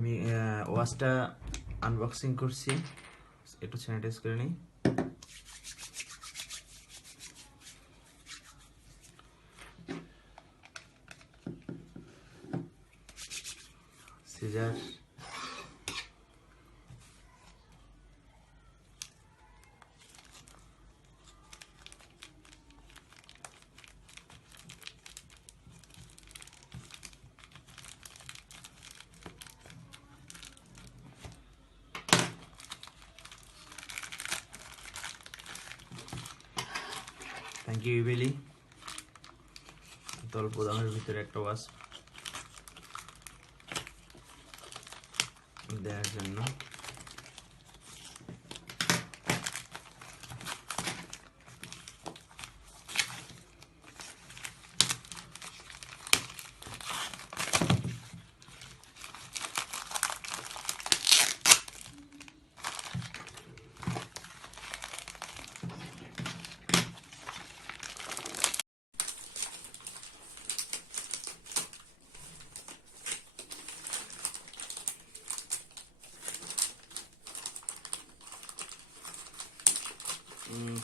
আমি ওয়াচটা আনবক্সিং করছি, একটু স্যানিটাইজ করে নিই। সিজার, থ্যাংক ইউ ইবেলি, অল্প দামের ভিতরে একটা ওয়াচ দেওয়ার জন্য।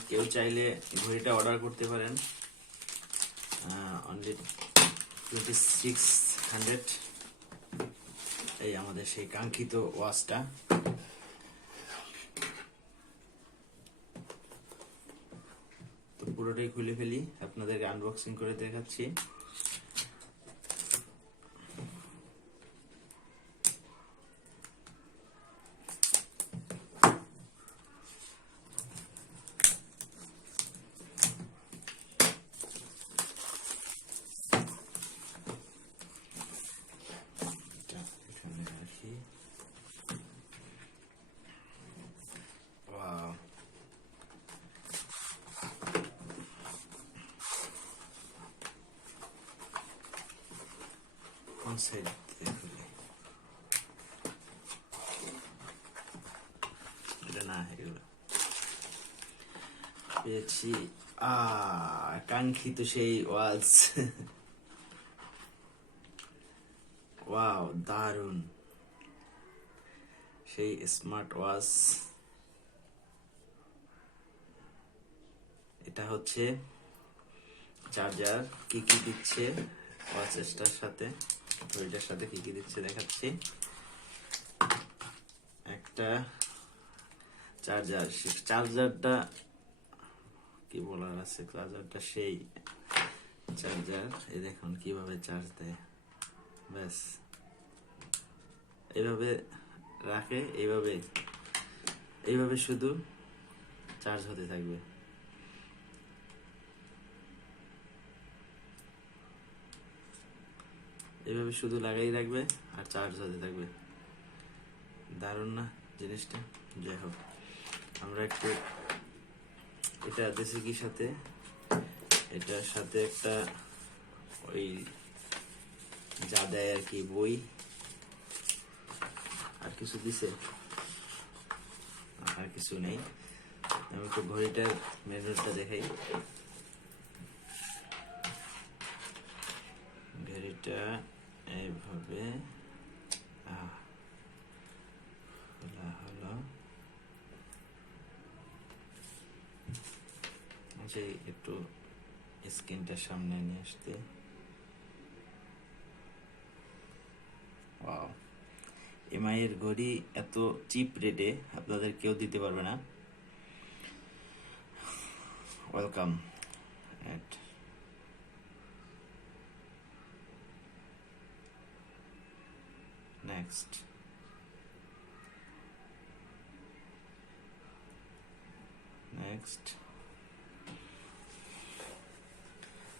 কেউ চাইলে ঘড়িটা অর্ডার করতে পারেন, অনলি 2600। এই আমাদের সেই কাঙ্ক্ষিত ওয়াচটা। তো পুরোটাই খুলে ফেলি, আপনাদেরকে আনবক্সিং করে দেখাচ্ছি। সাইড এটা না, এগুলো পেয়েছি। কাঙ্ক্ষিত সেই ওয়াচ। ওয়াও, দারুন সেই স্মার্ট ওয়াচ। এটা হচ্ছে চার্জার। কি কি দিচ্ছে ওয়াচটার সাথে, ঘড়িটার সাথে কি কি দিচ্ছে দেখাচ্ছি। একটা চার্জার, চার্জারটা কি বলার আছে, চার্জারটা সেই চার্জার। এই দেখুন কিভাবে চার্জ দেয়, ব্যাস এইভাবে রাখে, এইভাবে শুধু চার্জ হতে থাকবে। এইভাবে শুধু লাগাই রাখবে আর চার্জ হতে থাকবে। দারুণ না জিনিসটা? যাই হোক, আমরা একটু এটা দিয়েছি কি সাথে, এটার সাথে একটা ওই যা দেয় আর কি, বই আর কিছু দিছে, আর কিছু নেই। আমি একটু ঘড়িটার মেনুটা দেখাই। ঘড়িটা এইভাবে হলো, একটু স্ক্রিনটা সামনে নিয়ে আসতে। ওয়াও, এমআই এর ঘড়ি এত চিপ রেটে আপনাদের কেউ দিতে পারবে না। ওয়েলকাম এট নেক্সট।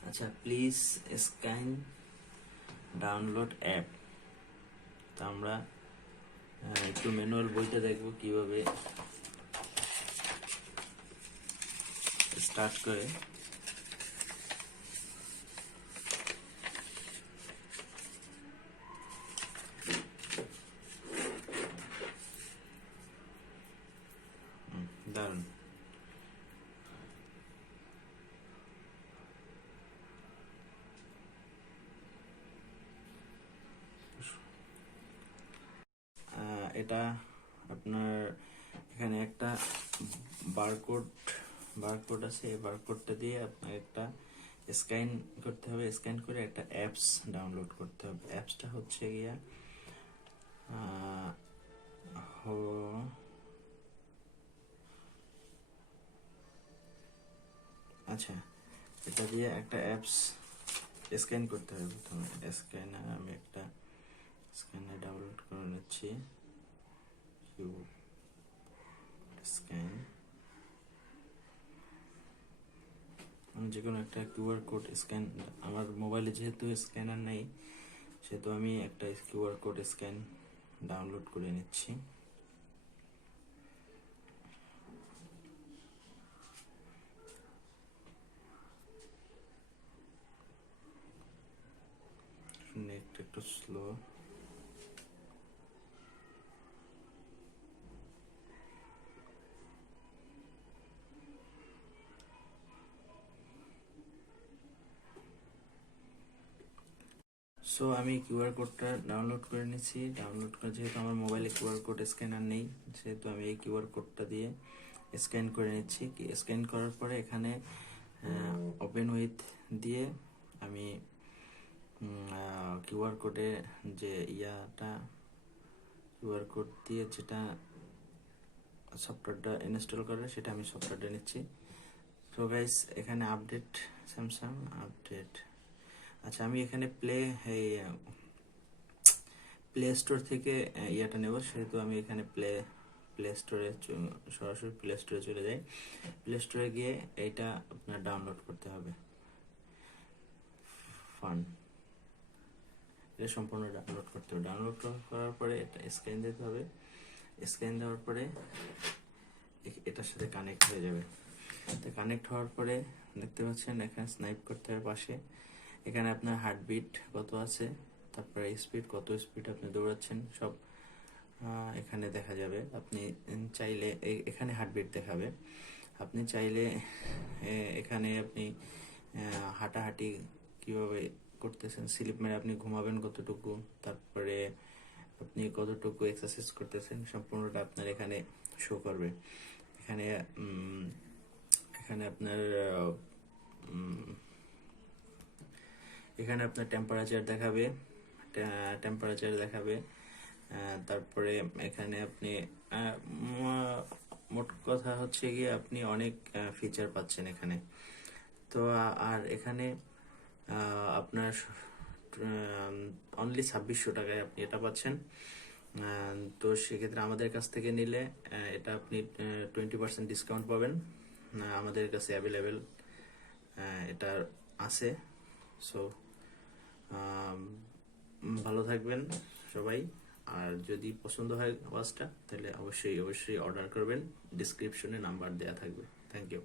আচ্ছা, প্লিজ স্ক্যান ডাউনলোড অ্যাপ। তো আমরা একটু ম্যানুয়াল বইটা দেখবো কিভাবে স্টার্ট করে। দারুণ। এটা আপনার এখানে একটা বারকোড আছে। এই বারকোডটা দিয়ে আপনার একটা স্ক্যান করতে হবে। স্ক্যান করে একটা অ্যাপস ডাউনলোড করতে হবে। অ্যাপসটা হচ্ছে গিয়া আচ্ছা, এটা দিয়ে একটা অ্যাপস স্ক্যান করতে হবে। প্রথমে স্ক্যানার, আমি একটা স্ক্যানার ডাউনলোড করে নিচ্ছি। স্ক্যান, আমি যে কোনো একটা কিউআর কোড স্ক্যান, আমার মোবাইলে যেহেতু স্ক্যানার নেই সেহেতু আমি একটা কিউআর কোড স্ক্যান ডাউনলোড করে নিচ্ছি। নেট একটু স্লো। সো আমি কিউআর কোডটা ডাউনলোড করে নিচ্ছি। ডাউনলোড করে, যেহেতু আমার মোবাইলে কিউআর কোড স্ক্যানার নেই সেহেতু আমি এই কিউআর কোডটা দিয়ে স্ক্যান করে নিচ্ছি। স্ক্যান করার পরে এখানে ওপেন উইথ দিয়ে আমি কিউআর কোডে যে কিউআর কোড দিয়ে যেটা সফটওয়্যারটা ইনস্টল করে সেটা আমি সফটওয়্যারটা নিচ্ছি। তো গাইস, এখানে আপডেট স্যামসাং আপডেট। আচ্ছা, আমি এখানে প্লে স্টোর থেকে ইয়াটা নেব, সেহেতু আমি এখানে প্লে স্টোরে সরাসরি প্লে স্টোরে চলে যাই। প্লে স্টোরে গিয়ে এইটা আপনার ডাউনলোড করতে হবে। এটা সম্পূর্ণ ডাউনলোড করতে হবে। ডাউনলোড করার পরে এটা স্ক্যান দিতে হবে। স্ক্যান দেওয়ার পরে এটার সাথে কানেক্ট হয়ে যাবে। তো কানেক্ট হওয়ার পরে দেখতে পাচ্ছেন এখানে স্নাইপ করতে হবে পাশে। এখানে আপনার হার্টবিট কত আছে, তারপরে স্পিড, কত স্পিড আপনি দৌড়াচ্ছেন সব এখানে দেখা যাবে। আপনি চাইলে এখানে হার্টবিট দেখাবে। আপনি চাইলে এখানে আপনি হাঁটাহাঁটি কিভাবে করতেছেন, স্লিপ মেরে আপনি ঘুমাবেন কতটুকু, তারপরে আপনি কতটুকু এক্সারসাইজ করতেছেন সম্পূর্ণটা আপনার এখানে শো করবে। এখানে আপনার এখানে আপনার টেম্পারেচার দেখাবে। তারপরে এখানে আপনি মোট কথা হচ্ছে গিয়ে আপনি অনেক ফিচার পাচ্ছেন এখানে। তো আর এখানে আপনার অনলি 2600 টাকায় আপনি এটা পাচ্ছেন। তো সেক্ষেত্রে আমাদের কাছ থেকে নিলে এটা আপনি 20% ডিসকাউন্ট পাবেন। আমাদের কাছে অ্যাভেলেবেল এটা আছে। সো ভালো থাকবেন সবাই। আর যদি পছন্দ হয় ওয়াচটা তাহলে অবশ্যই অর্ডার করবেন। ডিসক্রিপশনে নাম্বার দেওয়া থাকবে। Thank you.